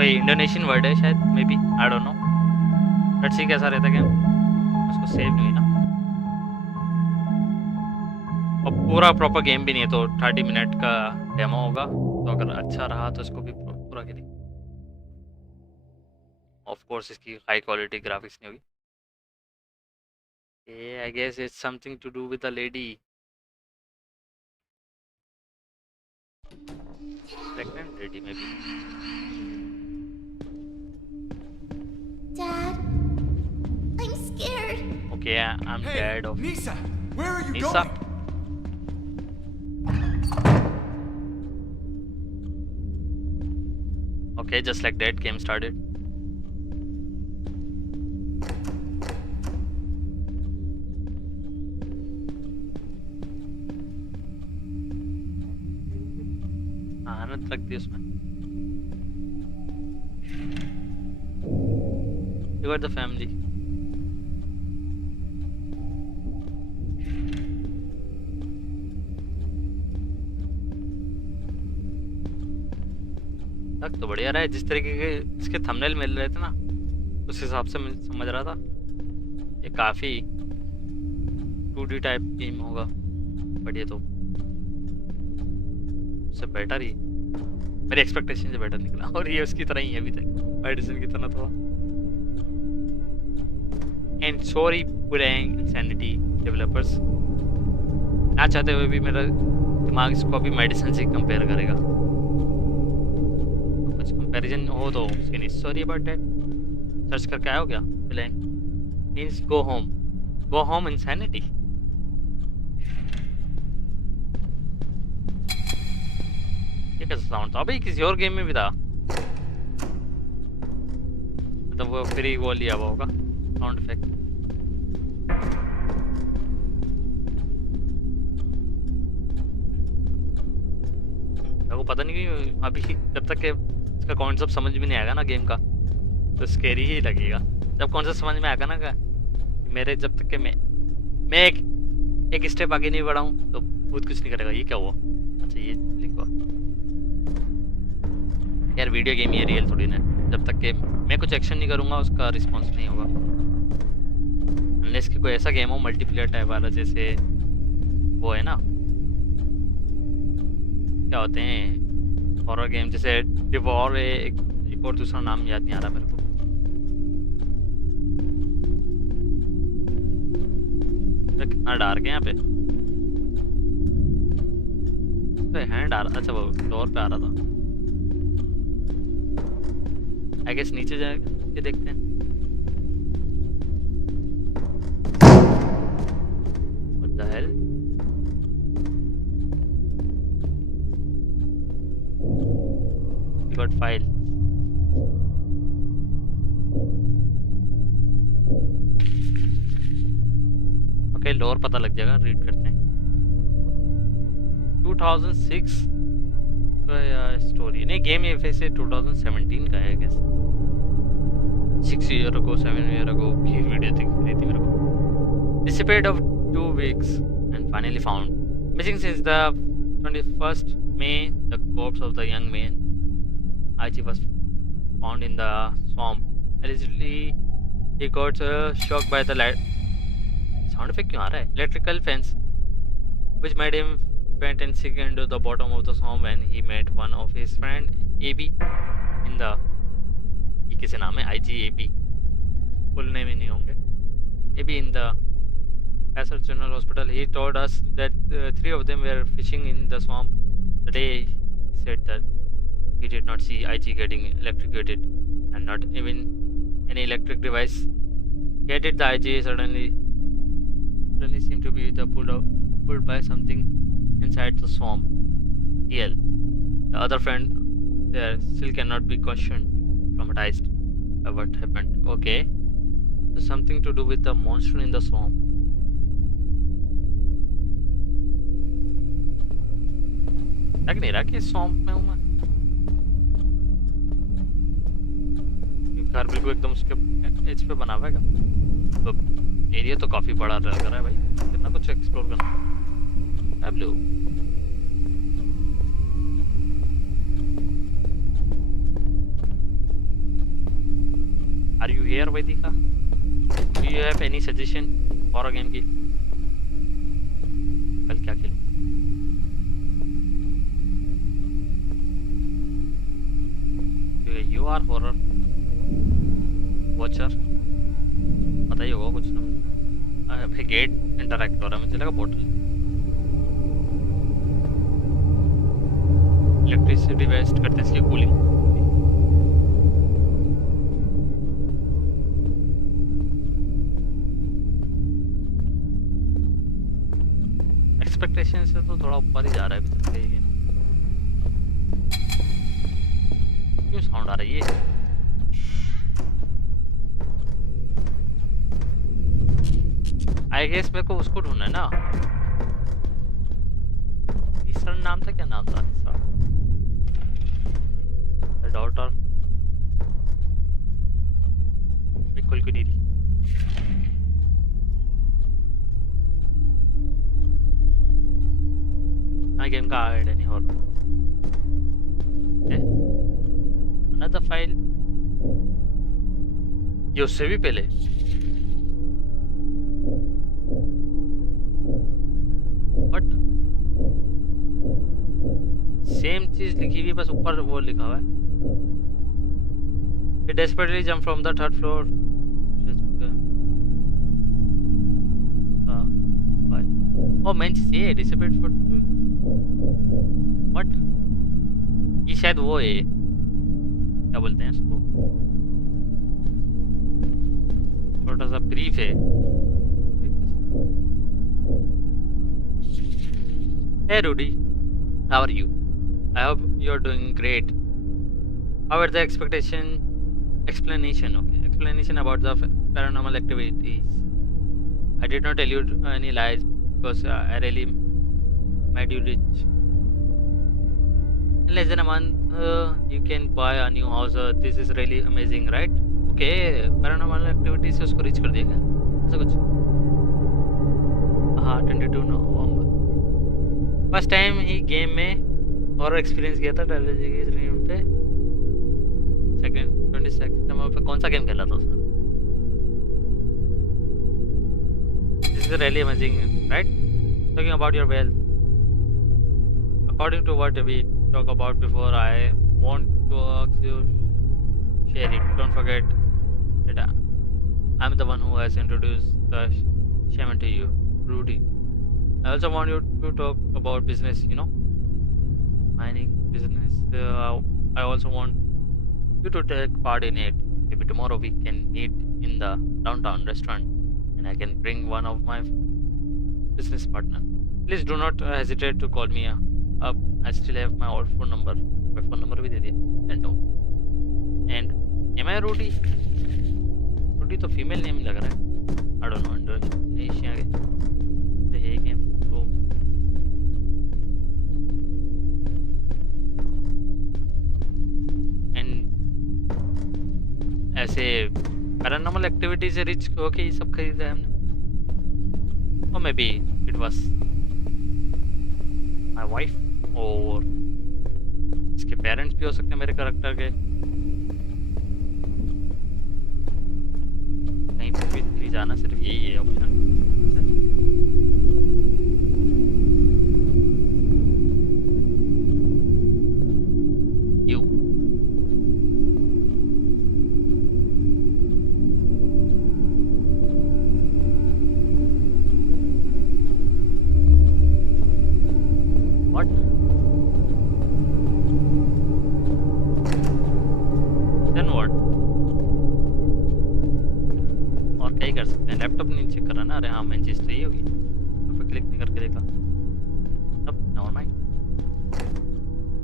कोई Indonesian word है शायद, may be, I don't know. Let's see कैसा रहता गेम। उसको सेव नहीं हुई ना, और पूरा प्रॉपर गेम भी नहीं है, तो 30 मिनट का डेमो होगा, तो अगर अच्छा रहा तो इसको भी पूरा खेलेंगे। ऑफ कोर्स इसकी हाई क्वालिटी ग्राफिक्स नहीं होगी। I guess it's something to do with the lady, pregnant lady maybe. Dad, I'm scared. Okay, I'm scared of Nisa, where are you Nisa. going? Okay, just like that, game started. आनंद रख दी उसमें। You got the family. लग तो बढ़िया रहा है, जिस तरीके के इसके थंबनेल मिल रहे थे ना, उस हिसाब से मैं समझ रहा था ये काफ़ी 2D टाइप गेम होगा, बट ये तो उससे बेटर ही, मेरी एक्सपेक्टेशन से बेटर निकला, और ये उसकी तरह ही है अभी तक, मेडिसिन की तरह थोड़ा। एंड सॉरी पुरैंग इंसैनिटी डेवलपर्स, ना चाहते हुए भी मेरा दिमाग इसको अभी मेडिसिन से कंपेयर करेगा, कुछ कंपैरिजन हो तो उसके नहीं। Sorry about that. सर्च करके आया हो क्या? Plan means go home insanity. ये कैसा साउंड था? अभी किसी और गेम में भी था, मतलब वो फ्री वो लिया हुआ होगा साउंड इफेक्ट। को पता नहीं क्यों अभी, जब तक के इसका कॉन्सेप्ट समझ में नहीं आएगा ना गेम का, तो स्कैरी ही लगेगा। जब कॉन्सेप्ट समझ में आएगा ना का मेरे, जब तक के मैं एक स्टेप आगे नहीं बढ़ा हूँ तो बहुत कुछ नहीं करेगा। ये क्या हुआ? अच्छा ये लिखो यार, वीडियो गेम ही है, रियल थोड़ी ना। जब तक के मैं कुछ एक्शन नहीं करूँगा उसका रिस्पॉन्स नहीं होगा, अनलेस कि कोई ऐसा गेम हो मल्टीप्लेयर टाइप वाला, जैसे वो है ना, क्या होते हैं हॉरर गेम, जैसे डिवॉर है, एक और दूसरा नाम याद नहीं आ रहा मेरे को। कितना डार्क है यहाँ पे, हैंड आ रहा, अच्छा वो डोर पे आ रहा था। आई गेस नीचे जाएगा, ये देखते हैं। What the hell? got file. Okay, lower पता लग जाएगा, रीड करते हैं। 2006 का या स्टोरी नहीं, गेम ये वैसे 2017 का है guess. 6 years ago, 7 years ago की वीडियो दिख रही थी मेरे को। Disappeared of 2 weeks and finally found. Missing since the 21st May, the corpse of the young man Aichi was found in the swamp. Allegedly, he got shocked by the sound effect क्यों आ रहा है? Electrical fence, which made him faint and sink into the bottom of the swamp when he met one of his friend AB in the, ये किसे नाम है? IGAB, full name ही नहीं होंगे। AB in the Passer General Hospital. He told us that 3 of them were fishing in the swamp the day he said that he did not see IG getting electrocuted, and not even any electric device. Yet it, the IG suddenly seemed to be pulled by something inside the swamp. TL, the other friend there, still cannot be questioned, traumatized by what happened. Okay, so something to do with the monster in the swamp. लग नहीं रहा कि swamp में हूँ मैं। घर बिल्कुल एकदम उसके एज पे बना हुआ है, तो एरिया तो काफ़ी बड़ा लग रहा है भाई, कितना कुछ एक्सप्लोर करना है। Blue are you here Vaidika? Do you have any suggestion horror game की? कल क्या खेलूं? यू आर हॉरर वॉचर, पता ही होगा कुछ ना कुछ। भाई गेट इंटरैक्ट हो रहा है, मुझे लगा बोतल। इलेक्ट्रिसिटी वेस्ट करते हैं इसकी कूलिंग। एक्सपेक्टेशन से तो थोड़ा ऊपर ही जा रहा है अभी तक ये। क्यों साउंड आ रही है? आई गेस मेरे को उसको ढूंढना है ना। तीसरा नाम था, क्या नाम था इसका? डॉटर बिल्कुल की नहीं थी। हाँ गेम का आइडिया नहीं और अनदर फाइल ये उससे भी पहले। बट सेम चीज लिखी हुई है, बस ऊपर वो लिखा हुआ है। He desperately jumped from the third floor. Oh man, say disappeared for what? ये शायद वो है, क्या बोलते हैं इसको, छोटा सा ब्रीफ है। Hey Rudy, how are you? I hope you're doing great. How are the explanation about the paranormal activities? I did not tell you any lies because I really made you rich. In less than a month, you can buy a new house. This is really amazing, right? Okay, paranormal activities से उसको reach कर दिया क्या? ऐसा कुछ? हाँ, 22 नवंबर। First time ही game में horror experience किया था ट्रेलर के स्ट्रीम पे। सेकंड 22 नवंबर पे कौन सा गेम खेला था उसने? This is really amazing, right? Talking about your wealth, according to what we talk about before, I want to ask you share it. Don't forget that I am the one who has introduced the shaman to you, Rudy. I also want you to talk about business, you know, mining business. I also want you to take part in it. Maybe tomorrow we can meet in the downtown restaurant and I can bring one of my business partner. Please do not hesitate to call me up. I still have my old phone number. My phone number भी दे दिया, send out. And am I Rudy? Rudy तो female name लग रहा है. I don't know, Indonesia के है game तो and ऐसे पैरानॉर्मल एक्टिविटी से रिच होके ये सब खरीदा है हमने। और may be it was my wife और इसके पेरेंट्स भी हो सकते हैं मेरे कैरेक्टर के। कहीं पर भी नहीं जाना, सिर्फ यही है ऑप्शन। लैपटॉप नहीं चेक करा ना। अरे हाँ, मेन चीज़ तो ये होगी, तो पे क्लिक नहीं करके देखा तब। नेवर माइंड,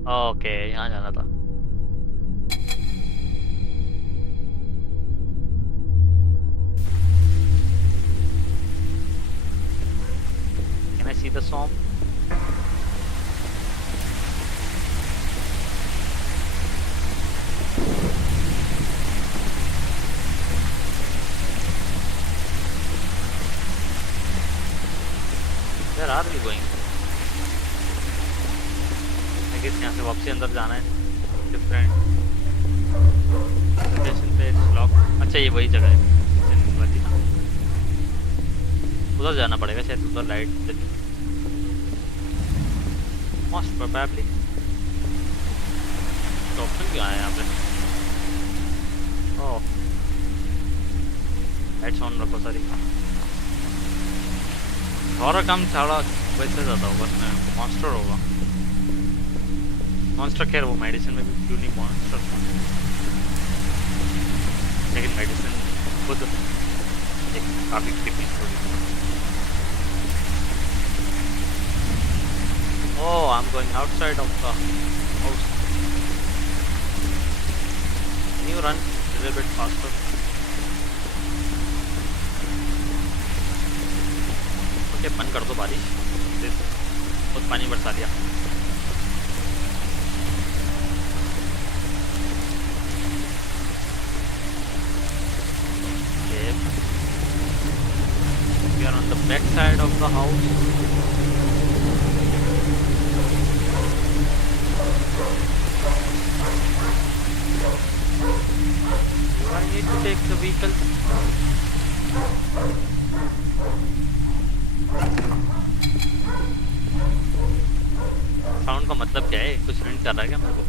ओके यहाँ जाना था। Can I see the song? Where are we going? I guess यहाँ से वापसी अंदर जाना है। डिफरेंट लोकेशन पे लॉक। अच्छा अच्छा ये वही जगह है किचन वाली ना, उधर जाना पड़ेगा शायद, उधर लाइट चली मोस्ट प्रोबेबली। ऑप्शन क्यों आया यहाँ पे? ओह लाइट्स ऑन रखो सारी। हॉरर काम थोड़ा वैसे ज़्यादा होगा उसमें, मॉन्स्टर होगा। मॉन्स्टर खैर वो मेडिसिन में भी क्यों नहीं मॉन्स्टर था, लेकिन मेडिसिन खुद एक काफ़ी creepy story. Oh, I'm going outside of the house. Can you run a little bit faster? Okay, बंद कर दो बारिश, बहुत पानी बरसा दिया। Okay. We are on the back side of the house. I need to take the vehicle. Sound का मतलब क्या है? कुछ प्रिंट कर रहा है क्या मेरे को?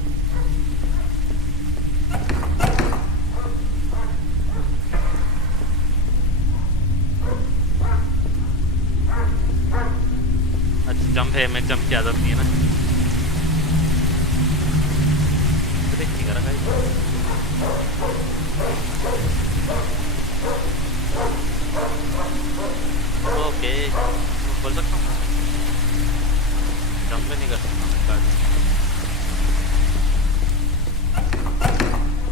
अच्छा जंप है, मैं जंप की आदत नहीं है ना, देख नहीं करा गाइस। ओके बोल सकता हूँ, जंप में नहीं कर सकता।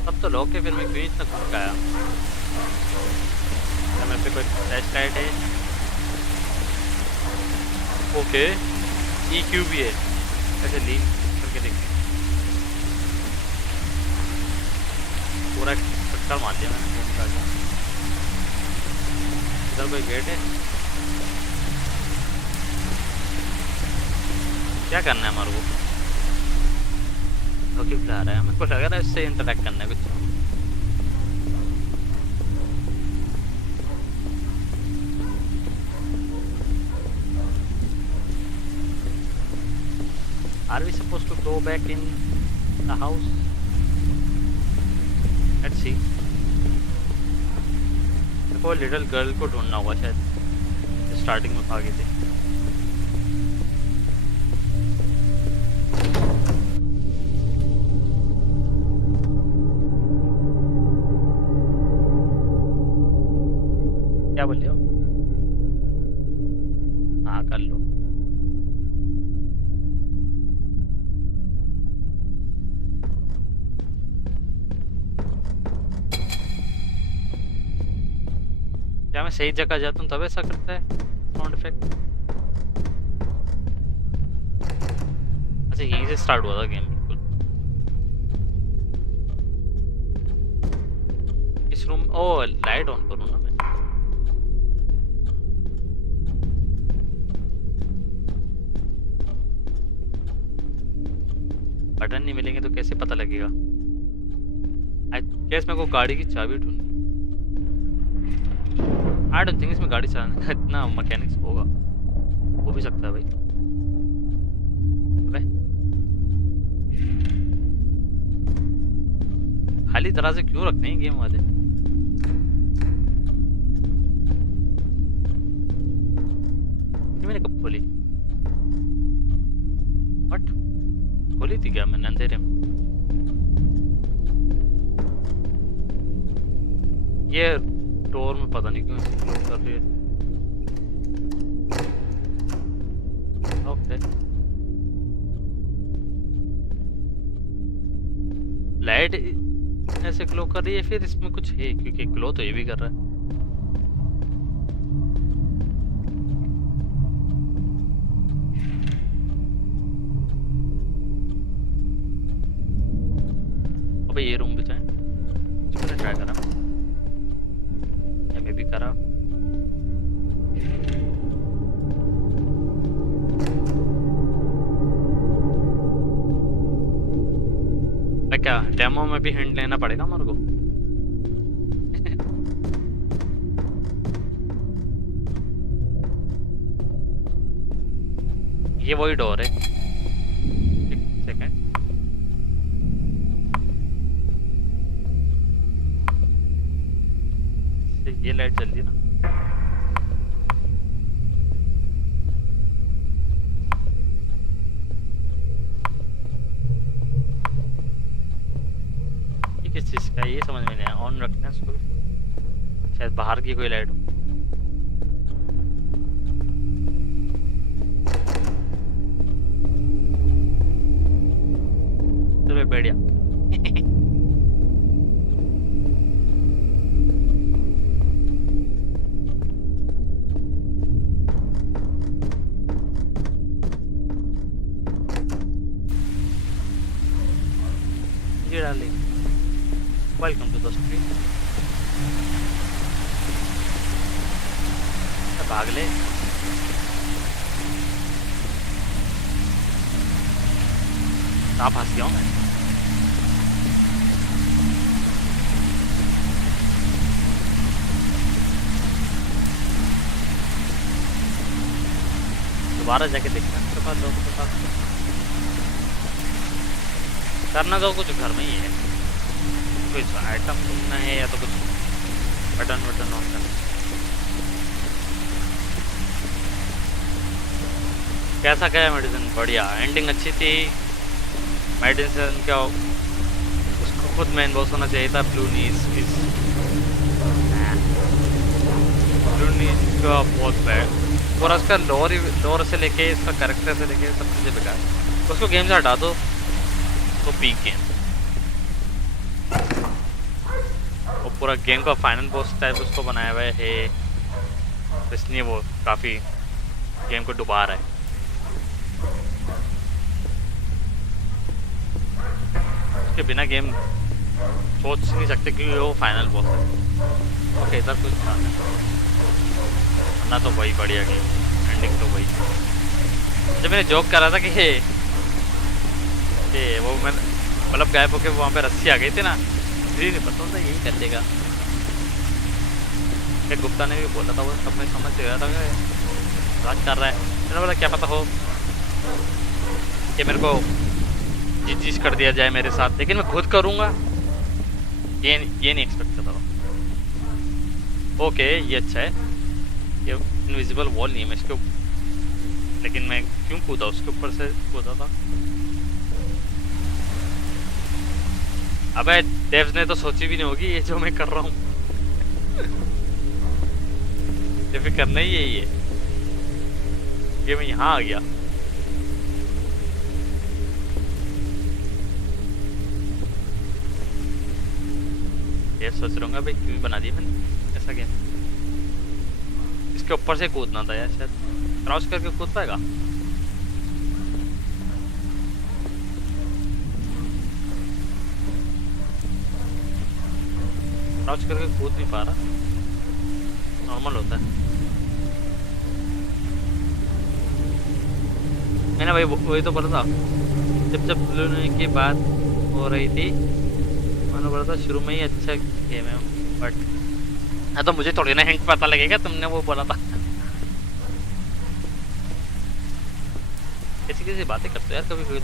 अब तो लॉक है, फिर मैं क्यों इतना घूम के आया? क्या मेरे पे कोई फ्लैश लाइट है? ओके EQ भी है, ऐसे लीन करके देखते। पूरा चक्कर मार दिया मैंने फोन का। इधर कोई गेट है? क्या करना है हमारे को? ओके बुला रहा है, मेरे को लग रहा है इससे इंटरेक्ट करना है कुछ। Are we supposed to go back in the house? Let's see. देखो लिटिल गर्ल को ढूंढना होगा शायद, स्टार्टिंग में भागी थी। क्या बोल रहे हो? हाँ कर लो। क्या मैं सही जगह जाता हूँ तब ऐसा करता है साउंड इफेक्ट? अच्छा यहीं से स्टार्ट हुआ था गेम बिल्कुल। इस रूम, ओ लाइट ऑन करूँ ना मैं? बटन नहीं मिलेंगे तो कैसे पता लगेगा? आई गेस मेरे को गाड़ी की चाबी ढूंढनी। आई डोंट थिंक इसमें गाड़ी चलाने का इतना मैकेनिक्स होगा, हो भी सकता है भाई। अबे खाली दरवाजे क्यों रखते हैं गेम वाले? ये मैंने कब खोली? व्हाट? खोली थी क्या मैंने अंधेरे में? ये डोर में पता नहीं क्यों क्लोज कर रही है। ओके लाइट ऐसे ग्लो कर रही है, फिर इसमें कुछ है क्योंकि ग्लो तो ये भी कर रहा है। अबे ये रूम भी जाए, मैंने ट्राई करा या मैं भी करा। मैं क्या डेमो में भी हिंट लेना पड़ेगा हमारे को? ये वही डोर है। एक सेकंड। ये लाइट जल रही है ना। ये किस चीज का है ये समझ में नहीं आया। ऑन रखना है इसको, शायद बाहर की कोई लाइट हो। चलो बैठ गया। Darling, welcome to the street. भाग ले। कहाँ फंस गया हूँ मैं? दोबारा जाके देखना मेरे पास लोगों के पास करना तो कुछ घर में ही है। कुछ आइटम ढूंढना है या तो कुछ बटन वटन ऑन करना। कैसा क्या है मेडिसिन? बढ़िया, एंडिंग अच्छी थी। मेडिसिन क्या उसको खुद मेन बॉस होना चाहिए था। ब्लू नीज का बहुत बैड। और उसका लोर से लेके इसका कैरेक्टर से लेके सब चीज़ें बेकार। उसको गेम से हटा दो तो पीक गेम। वो पूरा गेम का फाइनल बॉस टाइप उसको बनाया हुआ है, इसलिए वो काफ़ी गेम को डुबा रहा है। उसके बिना गेम सोच नहीं सकते कि वो फाइनल बॉस है। ओके, इधर कुछ था ना, तो वही बढ़िया गेम, एंडिंग तो वही। जब मैंने जोक करा था कि वो मैं मतलब गायब होके वहाँ पे रस्सी आ गई थी ना, मुझे नहीं पता था यही कर लेगा। एक गुप्ता ने भी बोला था, वो सब में समझ गया था राज कर रहा है। मैंने बोला क्या पता हो कि मेरे को ये चीज़ कर दिया जाए मेरे साथ, लेकिन मैं खुद करूँगा ये नहीं एक्सपेक्ट करता था। ओके, ये अच्छा है। ये इनविजिबल वॉल नहीं है मैं इसके, लेकिन मैं क्यों कूदा? उसके ऊपर से कूदा था। अबे डेव्स ने तो सोची भी नहीं होगी ये जो मैं कर रहा हूँ। ये फिर करना ही यही है कि मैं यहाँ आ गया। ये सोच रहा हूँ भाई क्यों बना दिया मैंने ऐसा गेम। इसके ऊपर से कूदना था यार, शायद क्रॉस करके कूद पाएगा। क्रॉच करके कूद नहीं पा रहा, नॉर्मल होता है। मैंने वही तो बोला था जब ब्लू की बात हो रही थी, मैंने बोला था शुरू में ही अच्छा गेम है, बट हाँ तो मुझे थोड़ी ना हिंट पता लगेगा, तुमने वो बोला था। कैसी बातें करते हो यार कभी कोई।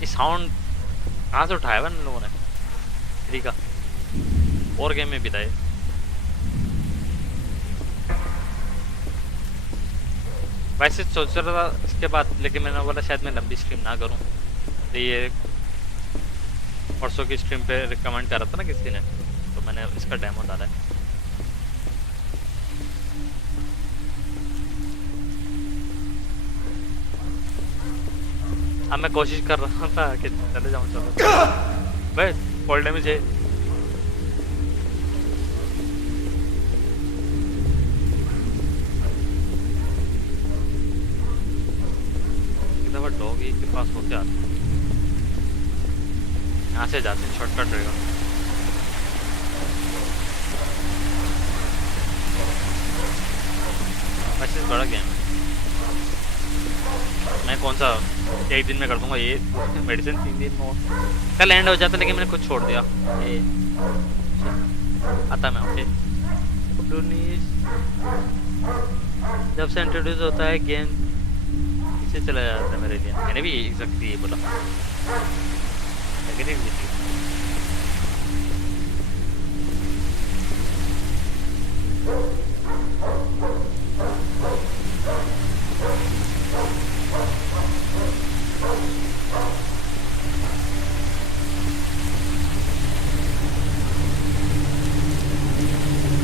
ये साउंड कहाँ से उठाया हुआ इन लोगों ने? ठीक है, और गेम में भी था ये। वैसे सोच रहा था इसके बाद, लेकिन मैंने बोला शायद मैं लंबी स्ट्रीम ना करूं। तो ये परसों की स्ट्रीम पे रिकमेंड कर रहा था ना किसी ने, तो मैंने इसका डेमो डाला है। अब मैं कोशिश कर रहा था कि चले जाऊं। चलो भाई, फॉल डैमेज है। डॉग के पास होते आते हैं, यहाँ से जाते हैं, शॉर्टकट रहेगा। वैसे बड़ा गेम है, मैं कौन सा एक दिन में कर दूंगा ये मेडिसिन 3 दिन में कल एंड हो जाता, लेकिन मैंने कुछ छोड़ दिया। ये आता मैं ओके जब से इंट्रोड्यूस होता है गेम पीछे चला जाता है मेरे लिए। मैंने भी एग्जैक्टली ये बोला। Agree with you.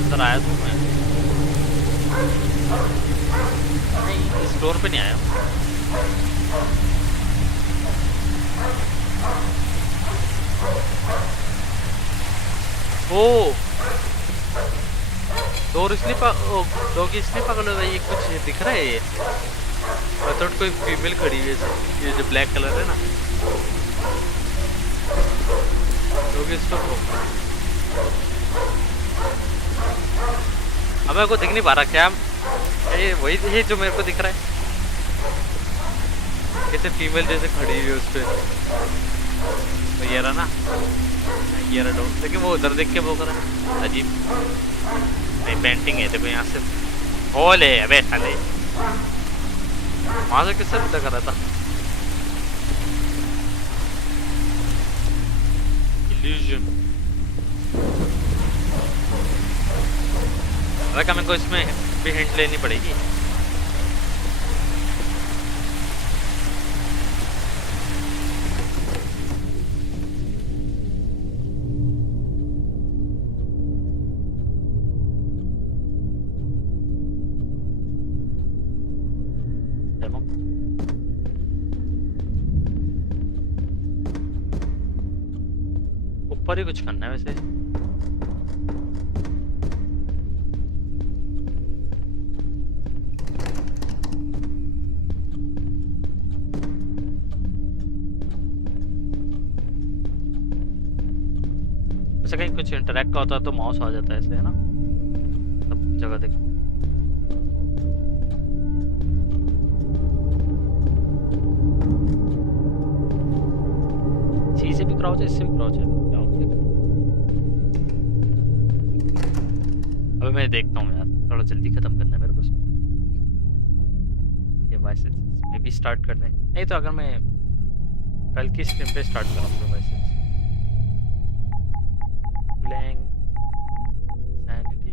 अंदर आया तो मैं नहीं, स्टोर पे नहीं आया। ओ डोर इसलिए डॉग इसलिए पागल हो गई, ये कुछ दिख रहा है ये। मैं थॉट कोई फीमेल खड़ी हुई है, ये जो ब्लैक कलर है ना, डॉग इसको अब मेरे को दिख नहीं पा रहा क्या ये वही है जो मेरे को दिख रहा है, कैसे फीमेल जैसे खड़ी हुई है उस पर। तो ये रहा ना, ये रहा डॉग, लेकिन वो उधर देख के भौंक रहा है, अजीब। नहीं पेंटिंग है, देखो यहाँ से होल है। अबे साले वहां से किससे पता कर रहा था? इल्यूजन। अरे क्या मेरे को इसमें भी हिंट लेनी पड़ेगी? ऊपर ही कुछ करना है वैसे। वैसे कहीं कुछ इंटरेक्ट का होता है तो माउस आ जाता है ऐसे, है ना, सब जगह देख। सी से भी क्राउच है, इससे भी क्राउच है। अभी मैं देखता हूँ यार, थोड़ा जल्दी खत्म करना है मेरे को। ये वॉइस मे भी स्टार्ट कर दें, नहीं तो अगर मैं कल की स्ट्रीम पे स्टार्ट करूँ तो voice playing sanity.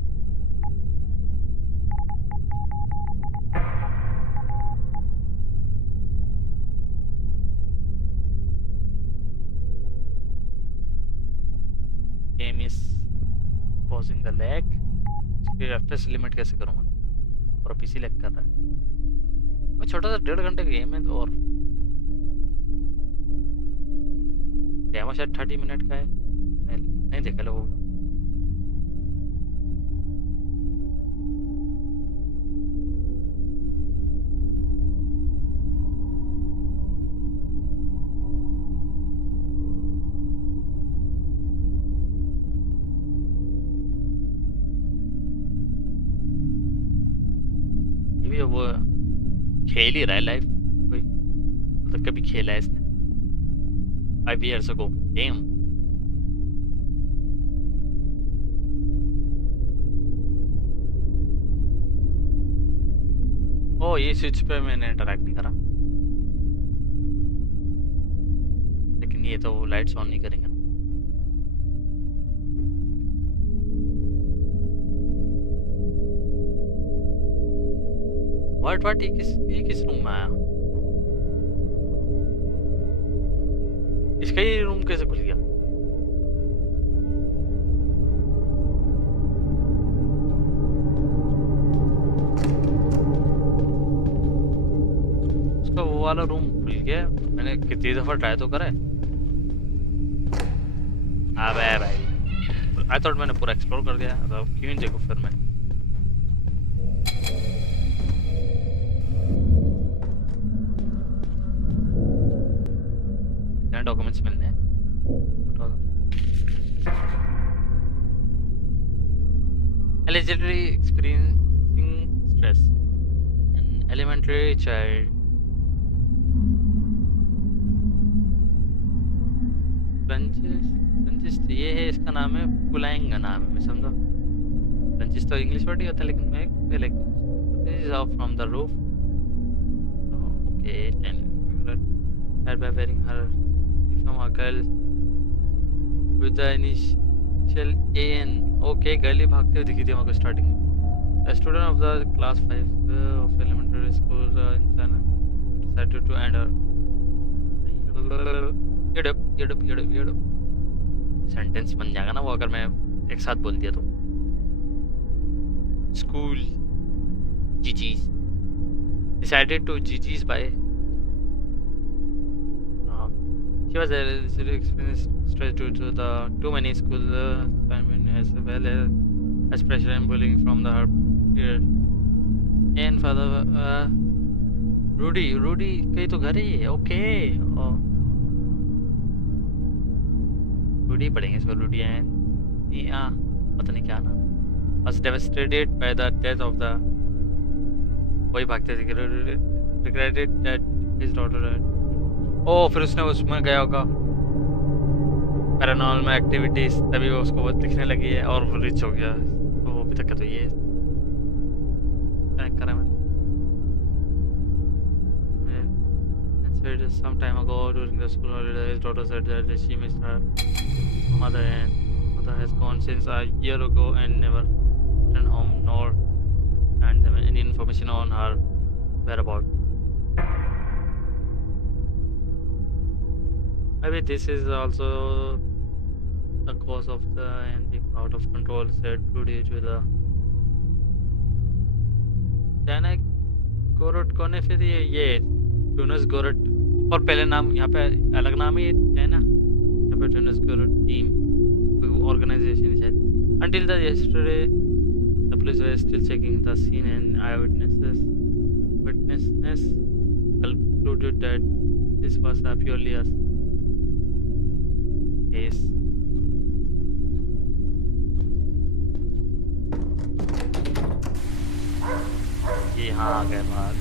Game is pausing the lag. FS limit कैसे करूँगा? और पीसी लैग कर रहा है। वो छोटा सा 1.5 घंटे का गेम है तो, और डेमो शायद 30 मिनट का है, नहीं देखा लोगों को। वो खेल ही रहा है लाइव कोई, मतलब कभी खेला है इसने 5 years ago। Damn। ओ ये स्विच पे मैंने इंटरैक्ट नहीं करा, लेकिन ये तो लाइट्स ऑन नहीं करेंगे ना। व्हाट ये किस रूम में आया? इसका ये रूम कैसे खुल गया? उसका वो वाला रूम खुल गया, मैंने कितनी दफा ट्राई तो करा है। अबे भाई आई थॉट मैंने पूरा एक्सप्लोर कर दिया, तो क्यों देखो फिर मैं। डॉक्यूमेंट्स मिलने हैं। Allegedly experiencing stress, an elementary child. रंजिश ये है, इसका नाम है पुलाइंग नाम है, मैं समझा। रंजिश तो इंग्लिश वर्ड ही होता है, लेकिन मैं This is off from the roof. Okay, then by wearing her uniform, a girl with the initial AN. Okay, girl ही भागते हुए दिखी थी मेरे को starting में. A student of the class 5 of elementary school in China decided to end her. Yep. Sentence बन जाएगा ना वो अगर मैं एक साथ बोल दिया तो. School GG's decided to GG's by. She was experienced stress due to the too many school assignments as well as pressure and bullying from her peers. And father Rudy कहीं तो घर ही है. Okay. Rudy पढ़ेंगे इसको. Rudy and पता नहीं क्या नाम. Was devastated by the death of the. वही भागते थे. Regretted that his daughter had. फिर उसने उसमें गया होगा पैरानॉर्मल एक्टिविटीज, तभी वो उसको बहुत दिखने लगी है और वो रिच हो गया. तो वो भी तक तो ये कनेक्ट करा मैं. Said some time ago during the school holiday, his daughter said that she missed her mother and mother has gone since a year ago and never returned home nor sent them any information on her whereabouts. Maybe this is also the cause of the and being out of control, said Rudy to the. China गोरट कौन है फिर? ये टूनस गोरट. और पहले नाम यहाँ पे अलग नाम है ये चाइना. यहाँ पे टूनस गोरट टीम ऑर्गेनाइजेशन शायद. Until the yesterday, the police were still checking the scene and eyewitnesses concluded that this was a purely a case. ये यहाँ आ गए बाहर.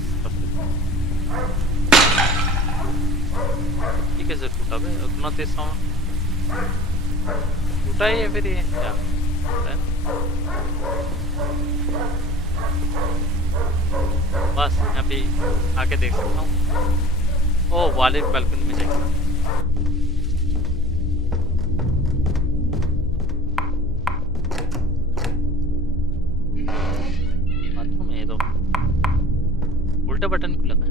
ये कैसे टूटा बे? उतना तेज साउंड टूटा ही है फिर ये क्या? बस यहाँ पे आके देख सकता हूँ. ओह वाले बालकनी में जाएगा. बाथरूम है तो उल्टा बटन को लगा है.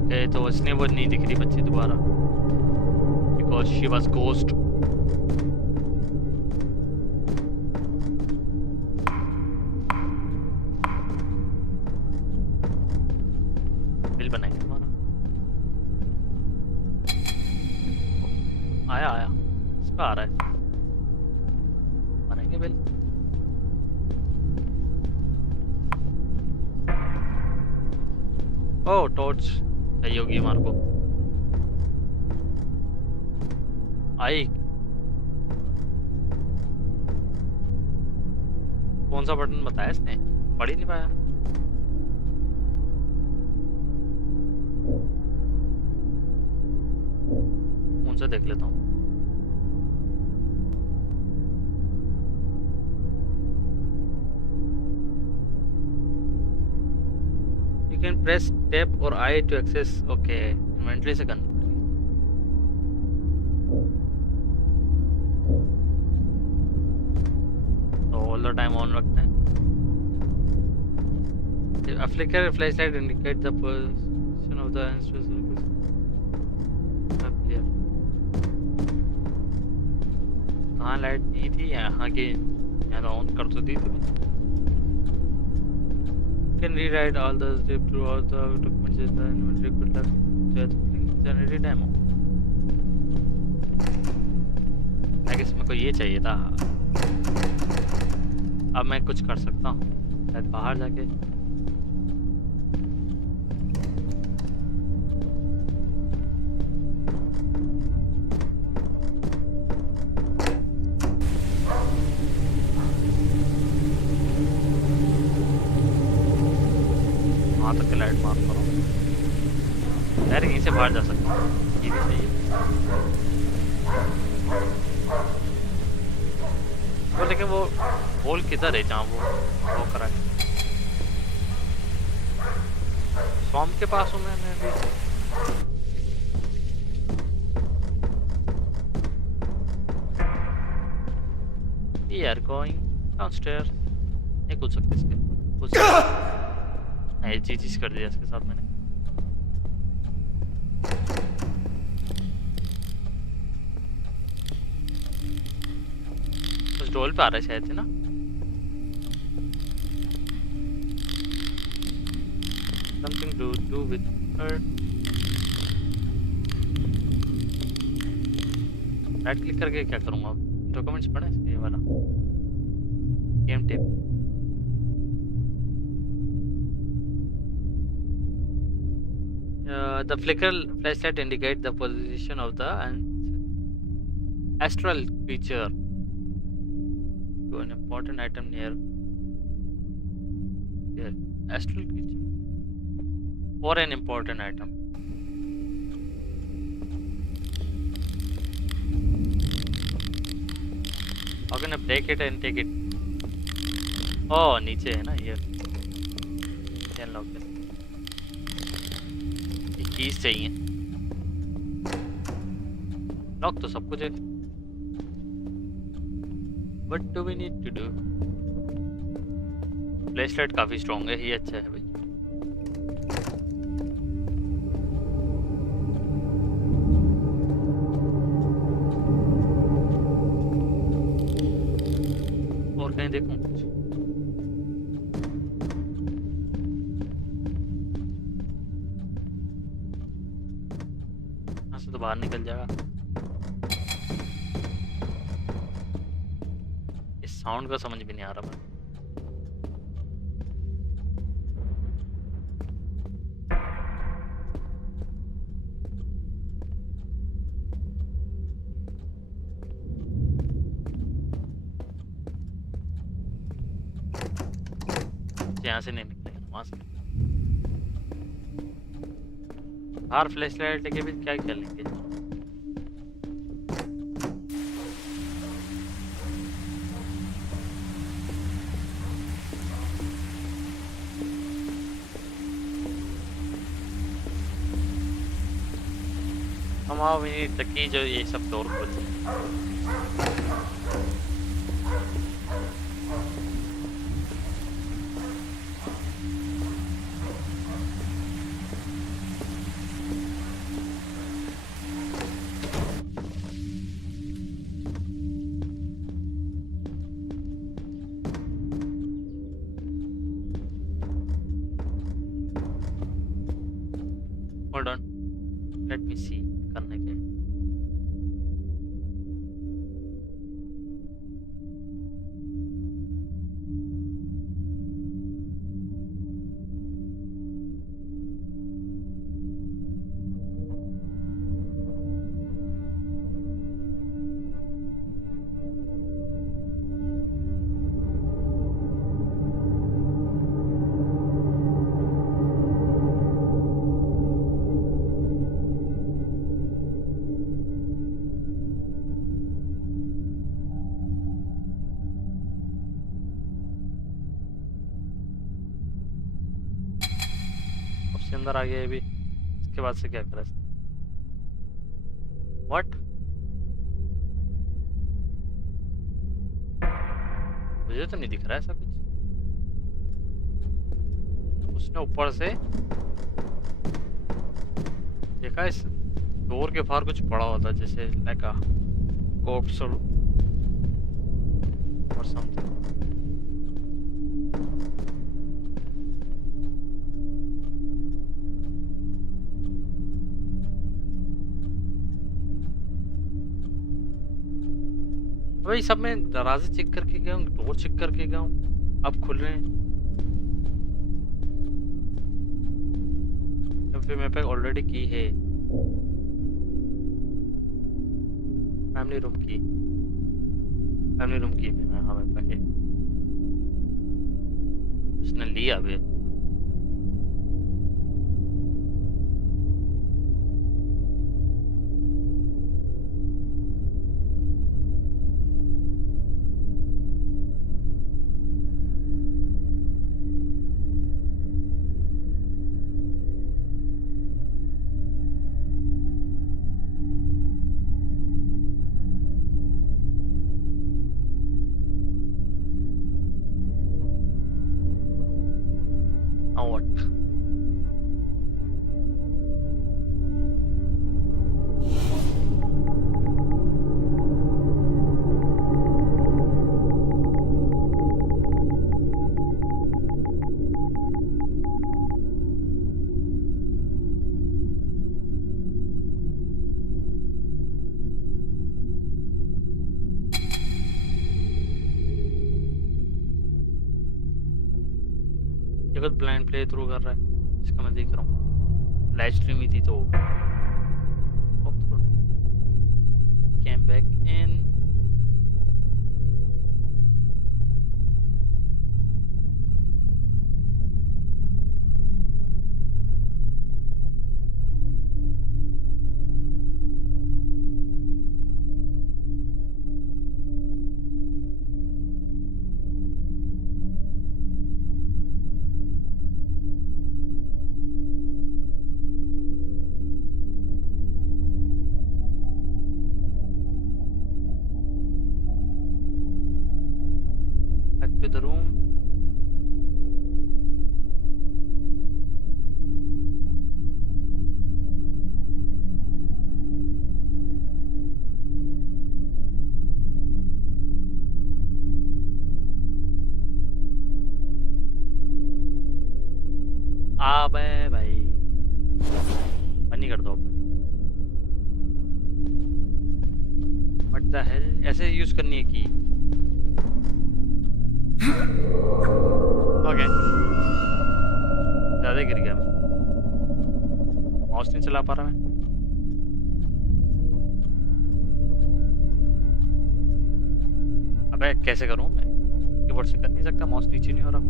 ओके तो उसने वो नहीं दिख रही बच्ची दोबारा because she was ghost. Bill बनाएंगे दोबारा. आया इस पे आ रहा है. बनाएंगे बिल. ओह टॉर्च चाहिए होगी हमारे को. आई कौन सा बटन बताया इसने? पढ़ ही नहीं पाया. कौन सा देख लेता हूँ. You can press tab or I to access. Okay, inventory से करना पड़ेगा. तो all the time on रखते हैं. A flicker flashlight indicates the position of the instrument. कहाँ लाइट नहीं थी? यहाँ की यहाँ ऑन कर तो दी थी. Can rewrite all the steps throughout the documents in the inventory could have just generate demo. I guess मेरे को ये चाहिए था. अब मैं कुछ कर सकता हूँ शायद बाहर जाके. वहाँ तक लाइट मार करो. डायरेक्ट यहीं से बाहर जा सकता हूँ, ये भी सही है। वो लेकिन वो होल किधर है जहाँ वो करा है? स्वamp के पास हूँ मैं भी। We are going downstairs। नहीं कूद सकते इसके, कूद सकते। नहीं, चीज कर दिया इसके साथ मैंने। उस डोल पे आ रहा है शायद, है ना? Something to do with her। Right click करके क्या करूँगा अब? डॉक्यूमेंट्स पढ़े इसके, ये वाला game tape. The flicker flashlight indicate the position of the astral creature to an important item near the astral creature or an important item। How can I break it and take it? Oh, नीचे है ना ये। Unlock है। ये keys चाहिए। Lock तो सब कुछ है। What do we need to do? Flashlight काफी स्ट्रॉन्ग है, ये अच्छा है भाई। और कहीं देखूं कुछ? यहाँ से तो बाहर निकल जाएगा। इस साउंड का समझ भी नहीं आ रहा मुझे। यहाँ से नहीं निकलेगा, वहां से। बाहर फ्लैशलाइट लेके भी क्या कर लेंगे? somehow we need the key जो ये सब डोर खोल दे। Hold on, let me see करने के। से अंदर आ गया ये भी। इसके बाद से क्या करा? व्हाट? मुझे तो नहीं दिख रहा है ऐसा कुछ। उसने ऊपर से देखा इस डोर के बाहर कुछ पड़ा होता जैसे लाइक अ कॉर्प्स और समथिंग। वही सब में दरवाजे चेक करके गया हूँ, डोर चेक करके गया हूँ, अब खुल रहे हैं। तो फिर मेरे पे ऑलरेडी की है फैमिली रूम की। फैमिली रूम की में हाँ मेरे पे है। उसने लिया अभी। ये खुद ब्लाइंड प्ले थ्रू कर रहा है, इसका मैं देख रहा हूँ। लाइव स्ट्रीम ही थी तो came back in. Back to the room. अबे भाई बंद ही कर दो। व्हाट द हेल, ऐसे यूज करनी है की? ओके, ज्यादा गिर गया मैं। माउस नहीं चला पा रहा मैं। अबे कैसे करूं मैं? कीबोर्ड से कर नहीं सकता, माउस नीचे नहीं हो रहा।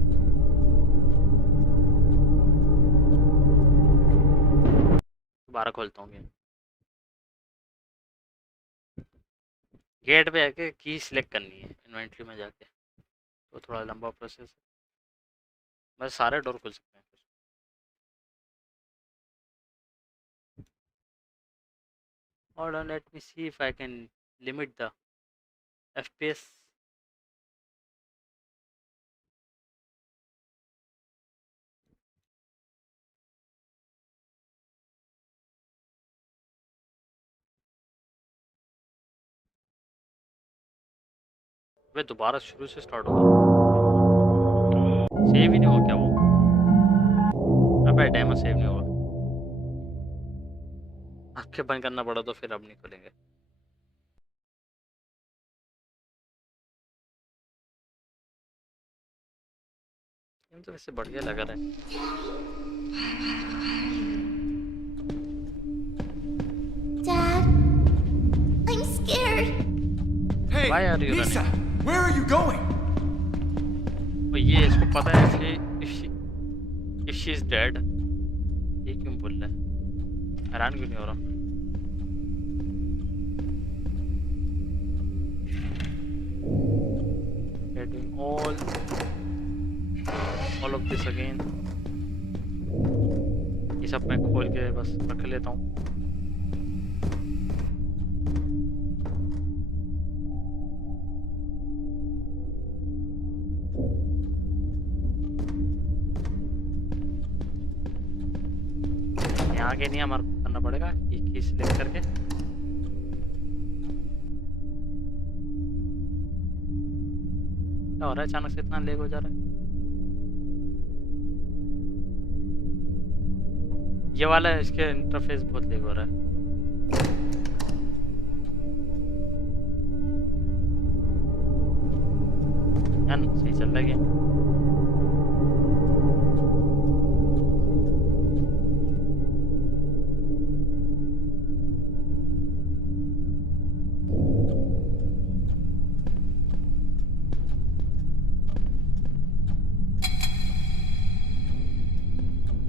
दोबारा खोलता हूँ गेम। गेट पे आके की सिलेक्ट करनी है इन्वेंटरी में जाके, तो थोड़ा लंबा प्रोसेस है। बस सारे डोर खुल सकते हैं। Hold on, let me see if I can limit the FPS. वे दोबारा शुरू से स्टार्ट होगा। सेव ही नहीं हुआ क्या वो? अबे डेमो सेव नहीं हुआ। आंखें बंद करना पड़ा तो फिर अब नहीं खुलेंगे। गेम तो वैसे बढ़िया लग रहा है। Dad, I'm scared. Hey, Why are you Lisa, where are you going? तो ये इसको पता है if she is dead। ये क्यों बोल रहा है? हैरान क्यों नहीं हो रहा? Getting all of this again। ये सब मैं खोल के बस रख लेता हूँ। आगे नहीं हमारा करना पड़ेगा, एक की सिलेक्ट करके। क्या हो रहा है अचानक से इतना लेग हो जा रहा है? ये वाला इसके इंटरफेस बहुत लेग हो रहा है। सही चल रहा है।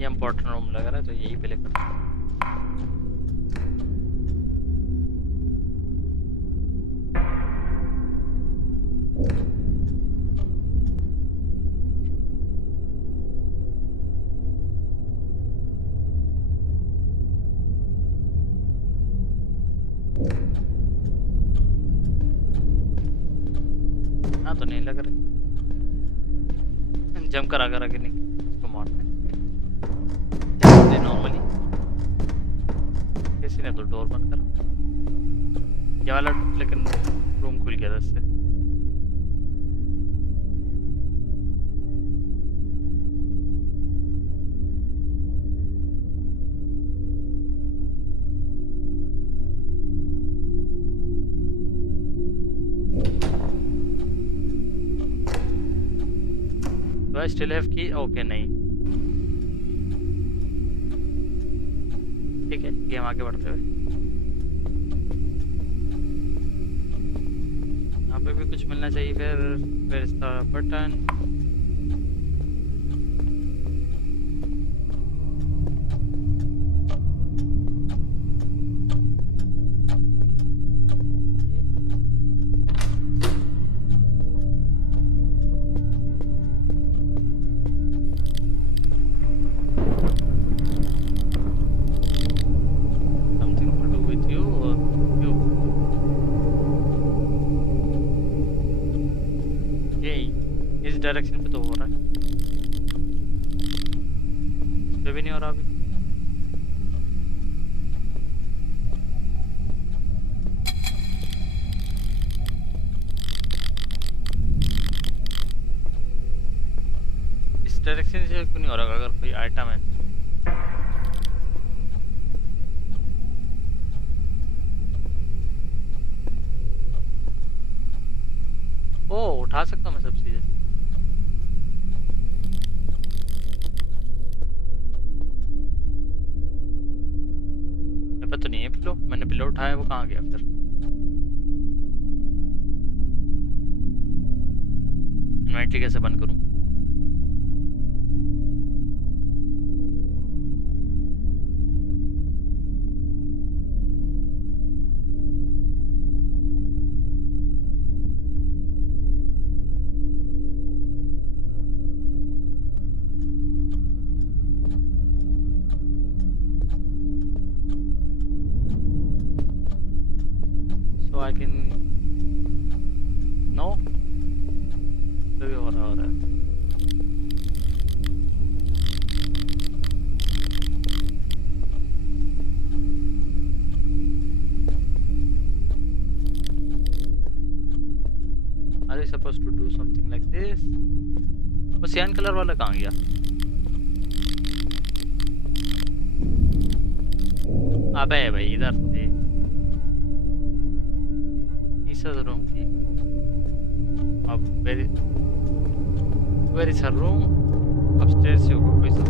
ये इम्पोर्टेंट रूम लग रहा है तो यही पहले करते हैं। हाँ तो नहीं लग रहा, जम करा करा के नहीं इसको मारते नॉर्मली। किसी ने तो डोर बंद करा ये वाला, लेकिन रूम खुल गया था इससे। Do I still have key? Okay, नहीं। ठीक है, गेम आगे बढ़ते हुए यहाँ पे भी कुछ मिलना चाहिए फिर। Where is the button? Something to do with you or you? ये इस डायरेक्शन पे तो हो रहा है, इस पे भी नहीं हो रहा अभी। इस डायरेक्शन से क्यों नहीं हो रहा? अगर कोई आइटम है ओ उठा सकता हूँ मैं सब चीजें। मेरे पे तो नहीं है पिलो, मैंने पिलो उठाया, वो कहाँ गया फिर? इन्वेंटरी कैसे बंद करूँ? So I can no तो भी हो रहा है। Are we supposed to do something like this? वो सियान कलर वाला कहाँ गया? अबे भाई इधर से इस रूम की। अब where is her room? Upstairs से होगा कोई सा।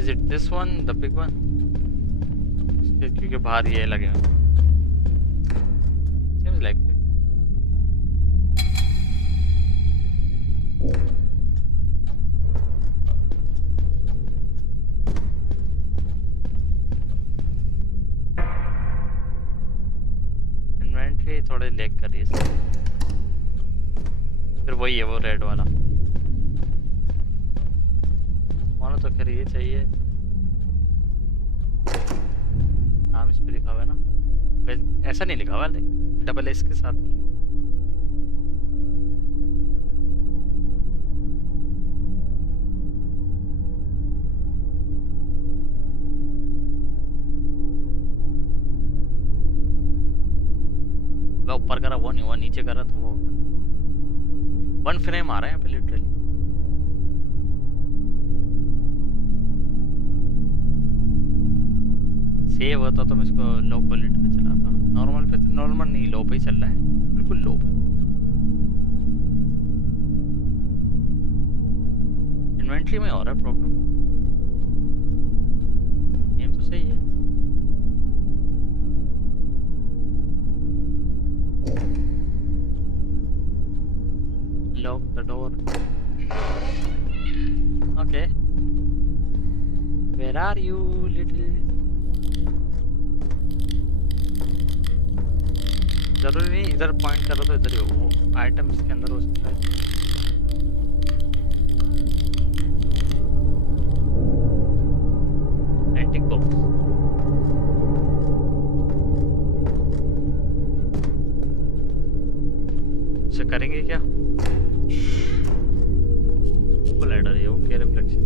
Is it this one, the big one? उसके क्योंकि बाहर ये लगे हैं। Seems like it. इन्वेंटरी थोड़े लेग कर रही है इसमें। फिर वही है वो रेड वाला। मानो तो खैर ये चाहिए। नाम इस पे लिखा हुआ है ना? ऐसा नहीं लिखा हुआ है, डबल एस के साथ नहीं। मैं ऊपर करा वो नहीं हुआ, नीचे करा तो वो हो गया। 1 फ्रेम आ रहा है यहाँ पे लिटरली। सेव होता तो मैं इसको लो क्वालिटी पे चलाता। नॉर्मल पे, नॉर्मल नहीं, लो पे ही चल रहा है, बिल्कुल लो पे। इन्वेंटरी में हो रहा है प्रॉब्लम। गेम तो सही है। Lock the door. Okay. Where are you, little? जरूरी नहीं इधर पॉइंट करो तो इधर ही हो, वो आइटम इसके अंदर हो सकता है। Antique box. इसे करेंगे क्या? लैडर है, ओके, रिफ्लेक्शन।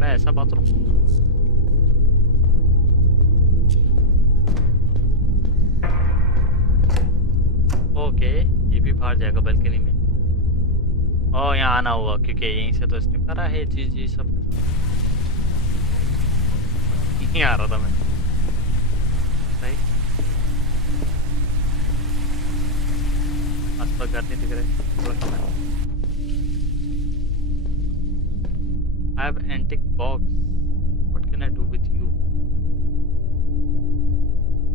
मैं ऐसा बाथरूम। ओके, ये भी बाहर जाएगा बालकनी में। ओ यहाँ आना होगा क्योंकि यहीं से तो इसने करा है। जी जी सब यहीं आ रहा था मैं। सही पर घर नहीं दिख रहे, थोड़ा कम है। I have antique box. What can I do with you?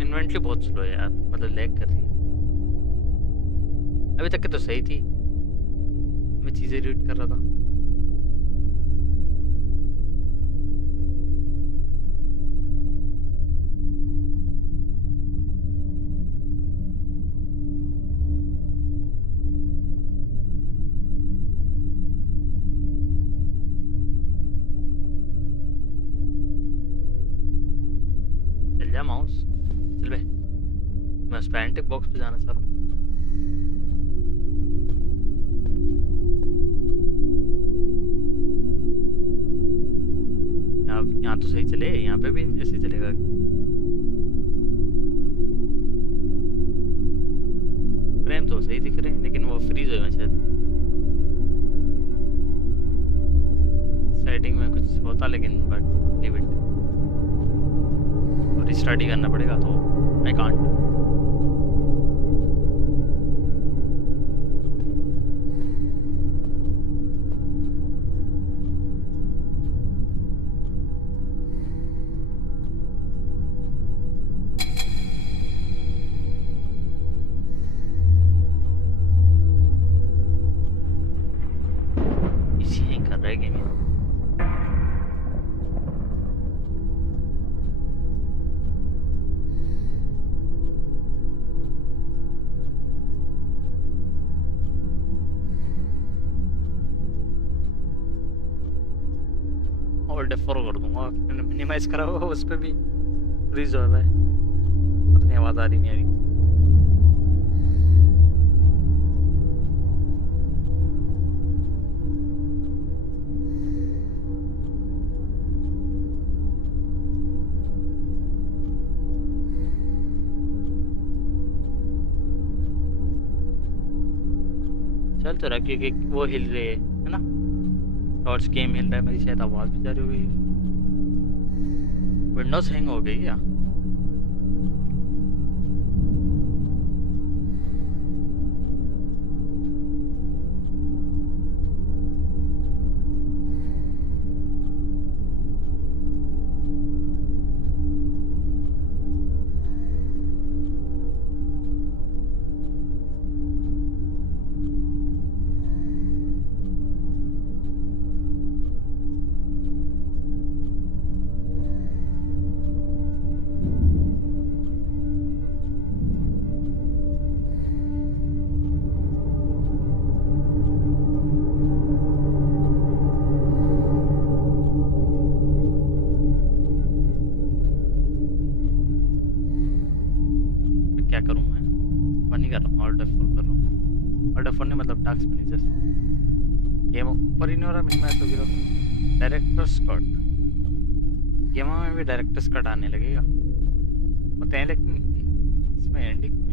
Inventory बहुत स्लो है यार, मतलब लैग कर रही है। अभी तक के तो सही थी, मैं चीज़ें रीड कर रहा था। चल जा माउस, चल बे, मैं उस एंटिक बॉक्स पे जाना चाह रहा हूँ। यहाँ तो सही चले, यहाँ पे भी ऐसे चलेगा। फ्रेम तो सही दिख रहे हैं, लेकिन वो फ्रीज हो गए शायद। सेटिंग में कुछ होता, लेकिन बट लीव इट, रिस्टार्ट ही करना पड़ेगा, तो आई कांट। इसी यहीं कर रहा है गेम। और डेफर कर दूंगा, मैंने मिनिमाइज करा हुआ उस पर भी फ्रीज हो रहा है, पता नहीं आवाज़ आ रही नहीं आ रही। चल तो रहा, क्योंकि वो हिल रही है ना, टॉर्च गेम हिल रहा है, मेरी शायद आवाज़ भी जा रही होगी। विंडोज हैंग हो गई क्या? क्या करूँ मैं? मैं नहीं कर रहा हूँ, ऑल्ट F4 कर रहा हूँ। ऑल्ट F4 नहीं, मतलब टास्क मैनेजर। गेम ऊपर ही नहीं हो रहा, मिनिमाइज हो गया। डायरेक्टर्स कट, गेमों में भी डायरेक्टर्स कट आने लगेगा होते हैं, लेकिन इसमें एंडिंग में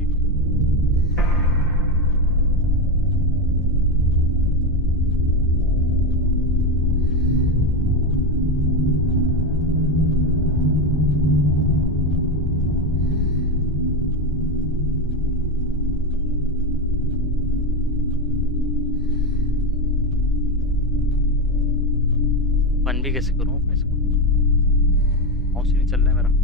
फन भी कैसे करूँ मैं इसको? माउस ही नहीं चल रहा है मेरा।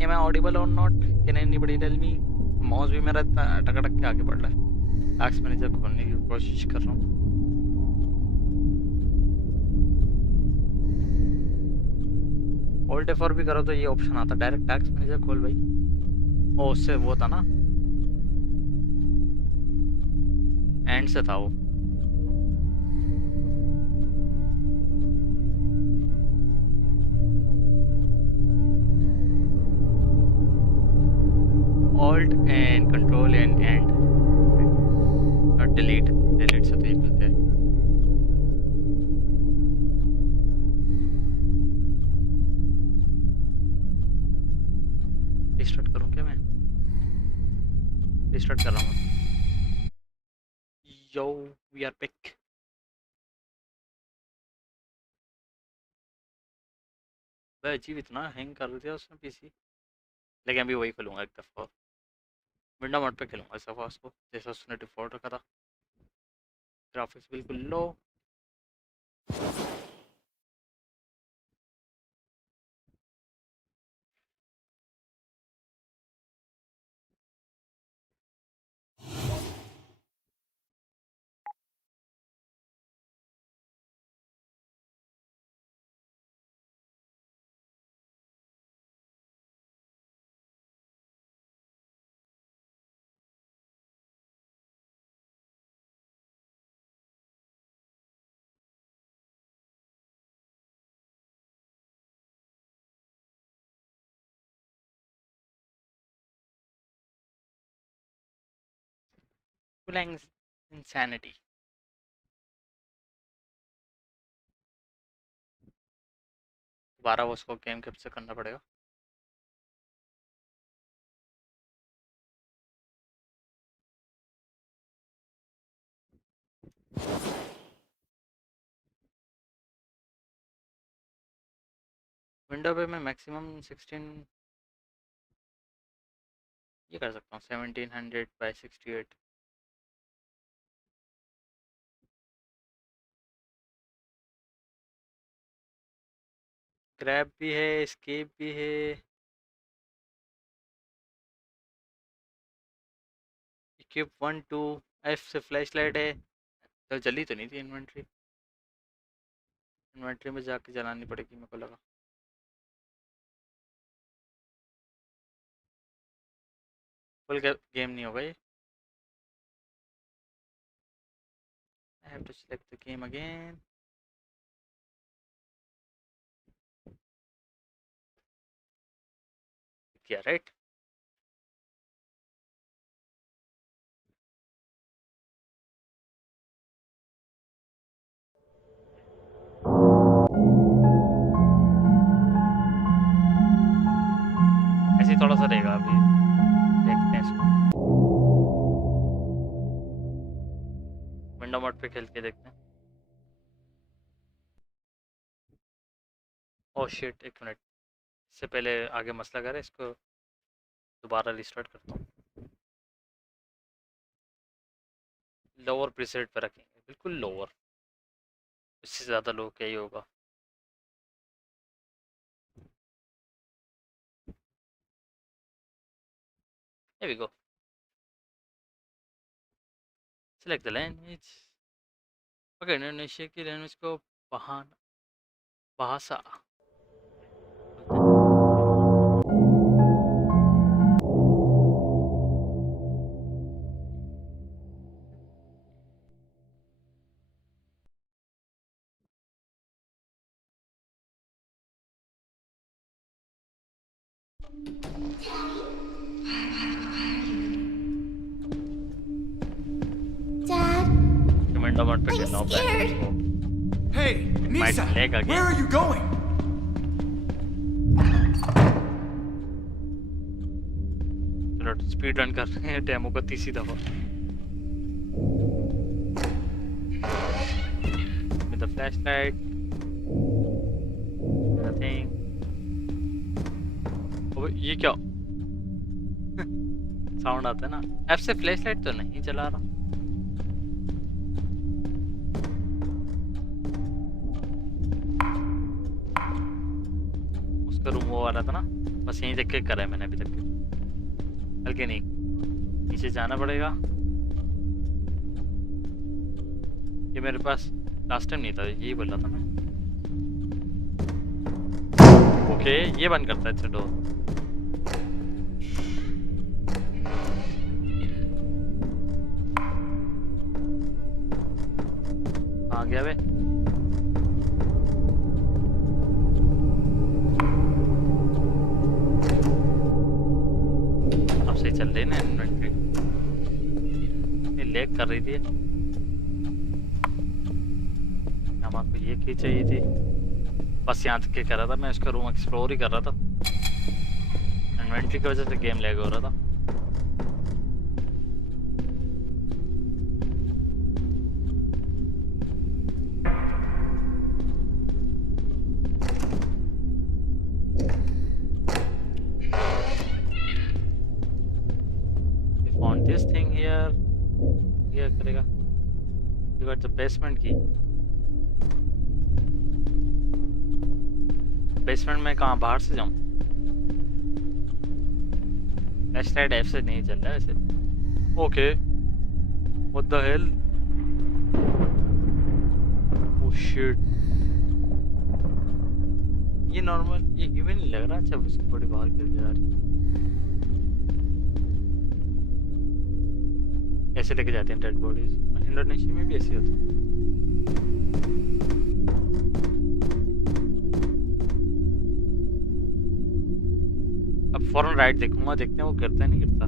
Am I audible or not? Can anybody tell me? Mouse भी मेरा इतना अटक अटक के आगे बढ़ रहा है। टास्क मैनेजर खोलने की कोशिश कर रहा हूँ। ऑल्ट F4 भी करो तो ये ऑप्शन आता, डायरेक्ट टास्क मैनेजर खोल भाई। ओ, उससे वो था ना, एंड से था वो। Alt and Control and not delete restart करूं क्या मैं? रीस्टार्ट कर रहा हूँ। यो, वी आर बैक। भाई अजीब इतना हैंग कर दिया उसने पीसी। लेकिन अभी वही खोलूंगा एक दफ़ा, विंडो मोड पे खेलूंगा इस दफ़ा उसको, जैसा उसने डिफ़ॉल्ट रखा था। ग्राफिक्स बिल्कुल लो। Full insanity. दोबारा वो उसको गेम कैप्चर करना पड़ेगा। विंडो पे मैं मैक्सिमम 16 ये कर सकता हूँ, 1700 by 68। ग्रैब भी है, स्केप भी है। इक्विप 1 2 एफ से फ्लैश लाइट है। तो जली तो नहीं थी इन्वेंट्री? इन्वेंट्री में जाके जलानी पड़ेगी मेरे को लगा। फुल गेम नहीं होगा ये। I have to select the game again. क्या राइट? ऐसे ही थोड़ा सा रहेगा अभी, देखते हैं इसको। विंडो मोड पे खेल के देखते हैं। ओह शिट, एक मिनट, इससे पहले आगे मसला करे, इसको दोबारा रिस्टार्ट करता हूँ। लोअर प्रीसेट पे रखेंगे, बिल्कुल लोअर, इससे ज़्यादा लो क्या ही होगा। Here we go. Select the language. Okay, Indonesia की लैंग्वेज को bahasa। Dad, विंडो मोड पे I'm खेल रहा हूँ scared. पहले इसको। Hey, Might Nisa, lag again. where are you going? चलो स्पीड रन कर रहे हैं डेमो को 30 दफा। With the flashlight, nothing। अबे ये क्या साउंड आता है ना? एफ से फ्लैशलाइट तो नहीं चला रहा। उसका रूम वो वाला था ना, बस यहीं देख के करा है मैंने अभी तक। हल्के नहीं, नीचे जाना पड़ेगा। ये मेरे पास लास्ट टाइम नहीं था, यही बोल रहा था मैं। ओके, ये बंद करता है अच्छा डोर। आ गया बे। अब सही चल रही है ना इन्वेंट्री? ये लैग कर रही थी। हमारे को ये की चाहिए थी, बस यहाँ तक के कर रहा था मैं, इसका रूम एक्सप्लोर ही कर रहा था। इन्वेंटरी की वजह से गेम लैग हो रहा था। We found this thing here. क्या करेगा? You got the basement key. Basement में कहाँ बाहर से जाऊँ? लेफ्ट साइड एफ से नहीं चल रहा है वैसे। Okay. What the hell? Oh shit. ये नॉर्मल ये इवन नहीं लग रहा। अच्छा उसकी बॉडी बाहर गिर जा रही। ऐसे लेके जाते हैं डेड बॉडीज। इंडोनेशिया में भी ऐसे होता है। अब फौरन राइट देखूंगा, देखते हैं वो गिरता है नहीं गिरता।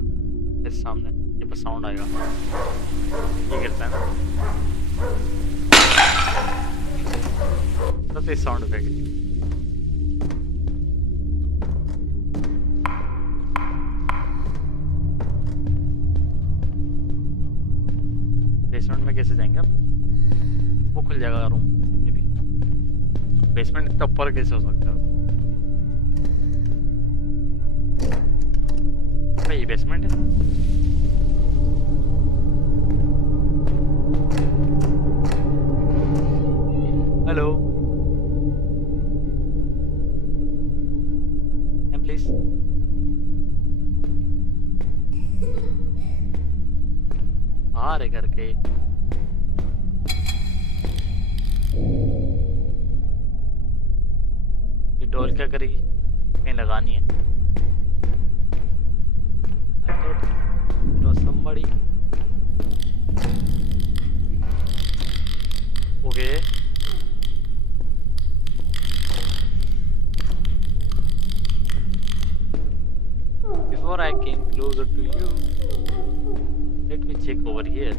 इस सामने ये बस साउंड आएगा, ये गिरता है ना, तो तेज साउंड इफेक्ट। बेसमेंट में कैसे जाएंगे अब? वो खुल जाएगा रूम ये भी। बेसमेंट इतना ऊपर कैसे हो सकता है? भाई ये बेसमेंट है। हेलो प्लीज बाहर है घर के। ये डॉल क्या करेगी? कहीं लगानी है। I thought it was somebody. Okay. Before I came closer to you, let me check over here.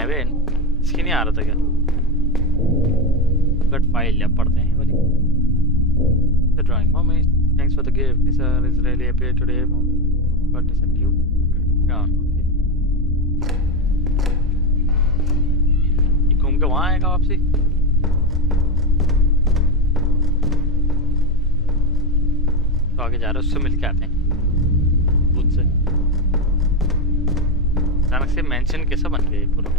Ivan, इसकी नहीं आ रहा था क्या? But file या पढ़ते हैं ये वाली। The drawing, mommy. Thanks for the gift. Nisa is really happy today. But Nisa new. Yeah, okay. ये घूम के वहाँ आएगा वापसी? तो आगे जा रहे हैं, उससे मिल के आते हैं। खुद से अचानक से मेंशन कैसा बन गया ये पूरा?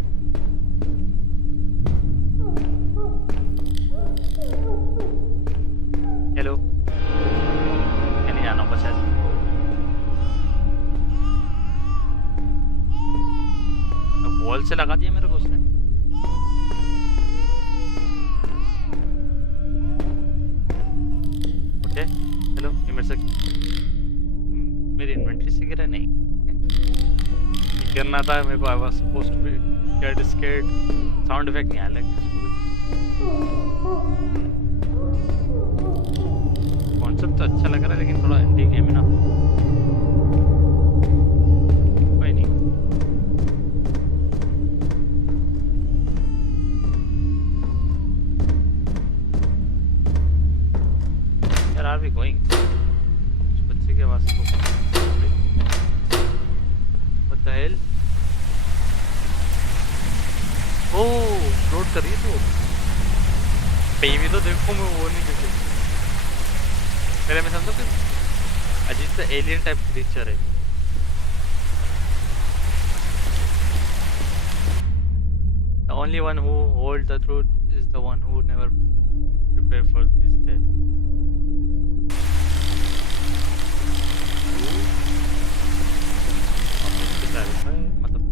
हेलो, क्या नहीं जाना होगा शायद। वॉल से लगा दिया मेरे को उसने। ओके चलो, ये मेरे से मेरी इन्वेंटरी से गिरा नहीं, गिरना था मेरे को। I was supposed to be get scared. Sound effect नहीं आया लेकिन कॉन्सेप्ट तो अच्छा लग रहा है, लेकिन थोड़ा इंडी गेम है ना। कोई नहीं, यार आर वी गोइंग? बच्चे के आवाज को What the hell? Oh load कर रही है तो बेबी तो देखो, मैं वो नहीं देखी पहले। मैं समझा कि अजीब सा एलियन टाइप क्रीचर है। The only one who holds the truth is the one who never prepare for his death. मतलब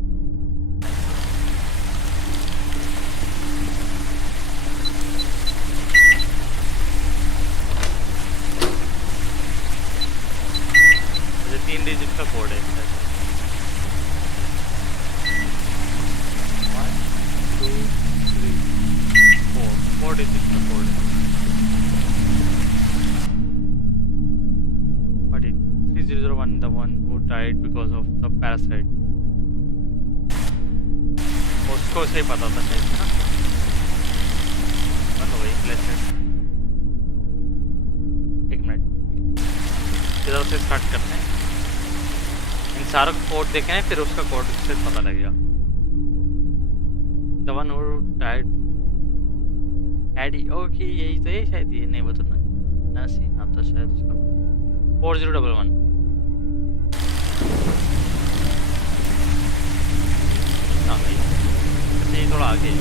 मुझे 3 डिजिट का कोड है। 1 2 3 4 डिजिट का कोड है। 3001, the one who died because of the parasite. उसको सही पता था शायद ना। बंद हो गई। एक मिनट, इधर से स्टार्ट करते हैं, इन सारों को कोड देखे हैं, फिर उसका कोड से पता लगेगा। The one who died Eddie, okay यही तो है शायद, ये नहीं बता नासी नाम था शायद उसका। 4011 हाँ भाई, अच्छा ये थोड़ा आगे है।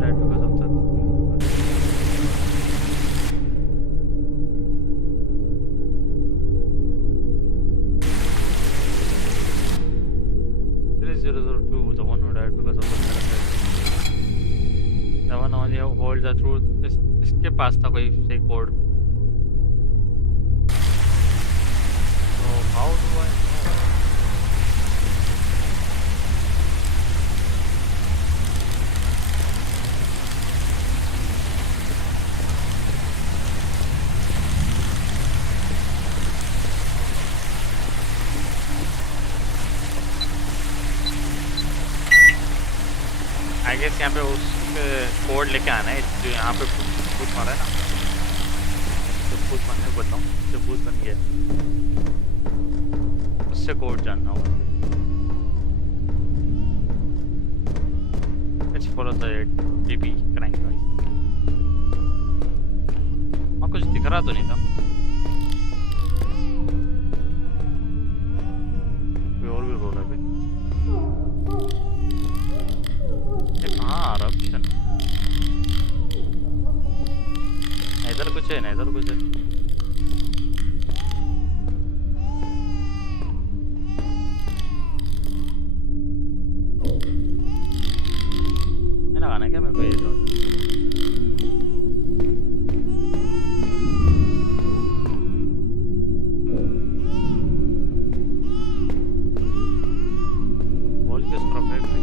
Died because of the- There is 002, the one who died because of the parasite. The one only who holds the truth. इसके पास था कोई से code. So how do I know? I guess यहाँ पे उस कोड लेके आना है जो यहाँ पे भूत मारा है ना, तो भूत मारने को बताऊँ, जो भूत बन गया उससे कोड जानना होगा। Let's follow the baby crying noise। वहाँ कुछ दिख रहा तो नहीं था, कोई और भी रोल है भाई। हाँ रक्षण, इधर कुछ है ना, इधर कुछ है। ये लगाना है क्या मेरे को ये तो? बोल किस तरफ है भाई?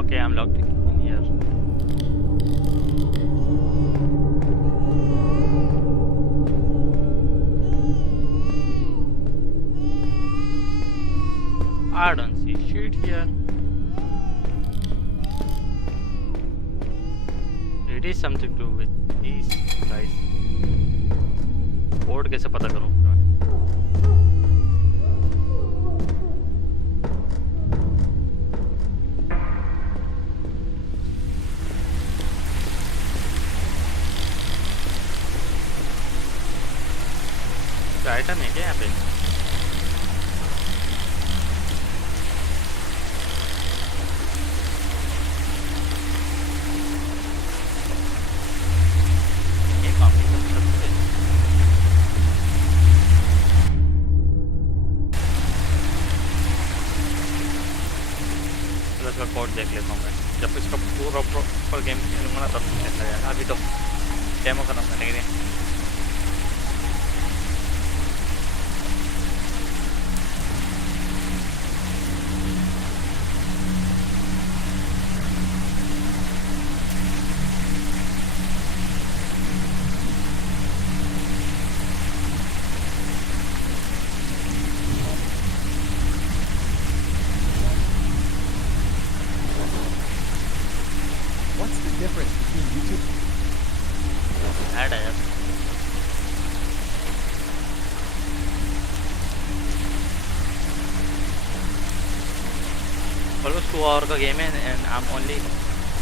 Okay, I'm locked in here. I don't see shit here. It is something to do with these guys. Code कैसे पता करूं फिर मैं? आइटम है क्या यहाँ पे? ये काफी सब है। चलो इसका कोड देख लेता हूँ मैं, जब इसका पूरा प्रॉपर गेम खेलूंगा ना तब चलता जाएगा। अभी तो डेमो करना पड़ेगा। What's the difference between YouTube? Add है यार। ऑलमोस्ट 2 आवर का गेम है and I am only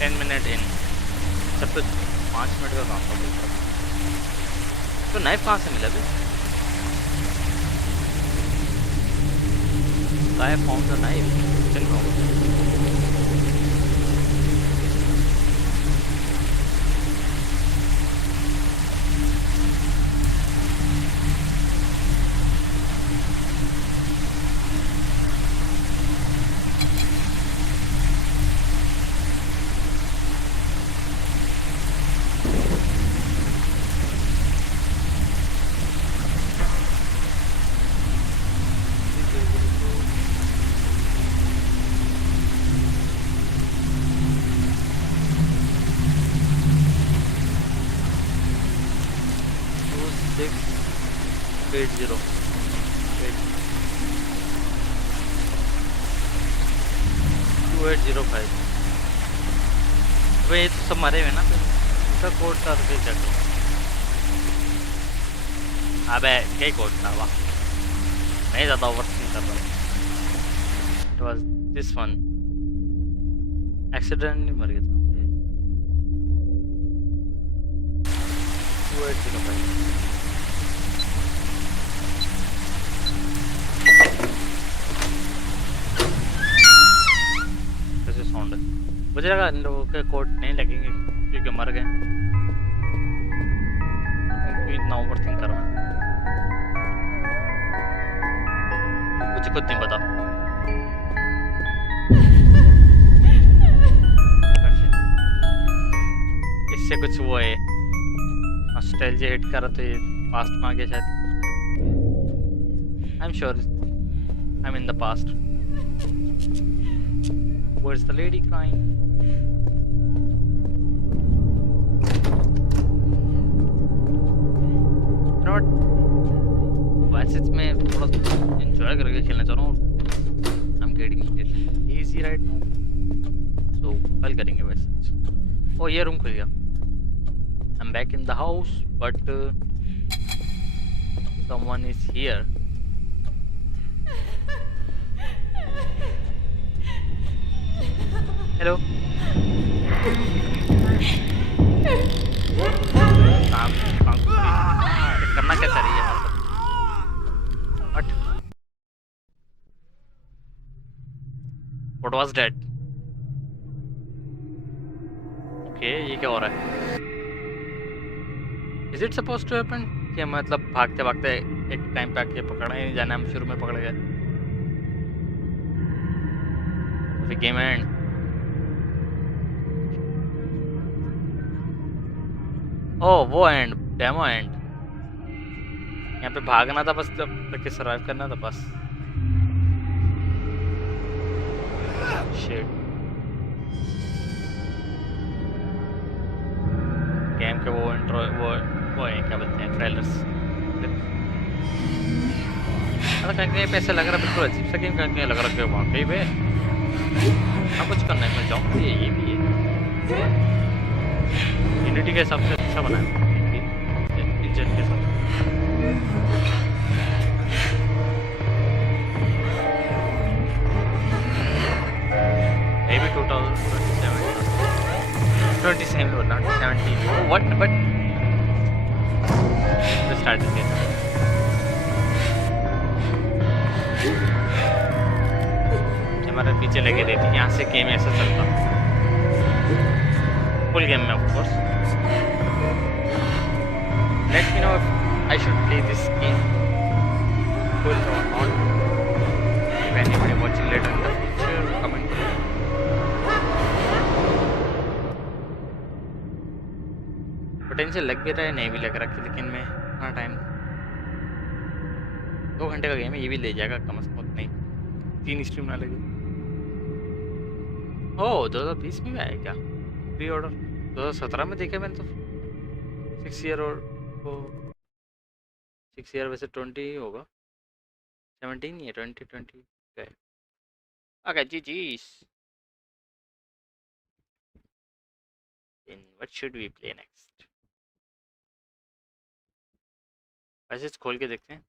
10 minute in. सब तो 5 मिनट का काम था। तो नाइफ कहाँ से मिला भाई? I found the knife. Didn't know. Six 80 2805 वे ये तो सब मरे हुए ना, तो इनका कोड का तो चेक करो। अबे क्या कोड था वाह, मैं ज़्यादा ओवरथिंक कर रहा हूँ। It was this one, accidentally मर गया था। 2805 कैसे साउंड है? मुझे लगा इन लोगों के कोड नहीं लगेंगे क्योंकि मर गए, क्योंकि इतना ओवरथिंक कर रहा हूँ। मुझे खुद नहीं पता। इससे कुछ वो है, नॉस्टैल्जिया हिट करा तो ये पास्ट में आ गया शायद। I am sure I am in the past. Where's the lady crying? You know what? वैसे मैं थोड़ा enjoy करके खेलना चाह रहा हूँ। I'm getting it easy right now. So कल करेंगे वैसे। Oh ये रूम खुल गया। I'm back in the house, but someone is here. Hello. काम काम करना क्या चाहिए यहाँ पर? What? What was that? Okay, ये क्या हो रहा है? Is it supposed to happen? कि हम मतलब भागते भागते एक टाइम पे आके पकड़ना ही नहीं जाना, हम शुरू में पकड़ गए। The game end. ओह वो एंड, डेमो एंड। यहाँ पे भागना था बस, जब तक सर्वाइव करना था बस। शिट। गेम के वो इंट्रो वो है क्या बोलते हैं, ट्रेलर्स। मतलब कहीं पे ऐसा लग रहा है बिल्कुल अजीब सा गेम, कहीं लग रहा है कि वाकई में हाँ कुछ करना है, मैं जाऊँ ये भी है। यूनिटी के हिसाब से अच्छा बना है इंजन के साथ। Maybe 2027, 27 or not 17. Oh, what? But the start again. हमारे पीछे लगे रहती, यहाँ से गेम ऐसा चलता फुल गेम में, of course. Let me know if I should play this game full or not. If anybody watching later in the future, comment below. Potential लग भी रहा है, नहीं भी लग रहा, लेकिन मैं इतना टाइम 2 घंटे का गेम है, ये भी ले जाएगा कम से कम उतना ही, 3 स्ट्रीम ना लगे। ओह 2020 में भी आया क्या प्री ऑर्डर? 2017 में देखा मैंने तो। 6 ईयर और वो 6 ईयर वैसे 20 ही होगा, 17 नहीं है, 2020 का है। ओके जी जी। Then what should we play next? वैसे खोल के देखते हैं।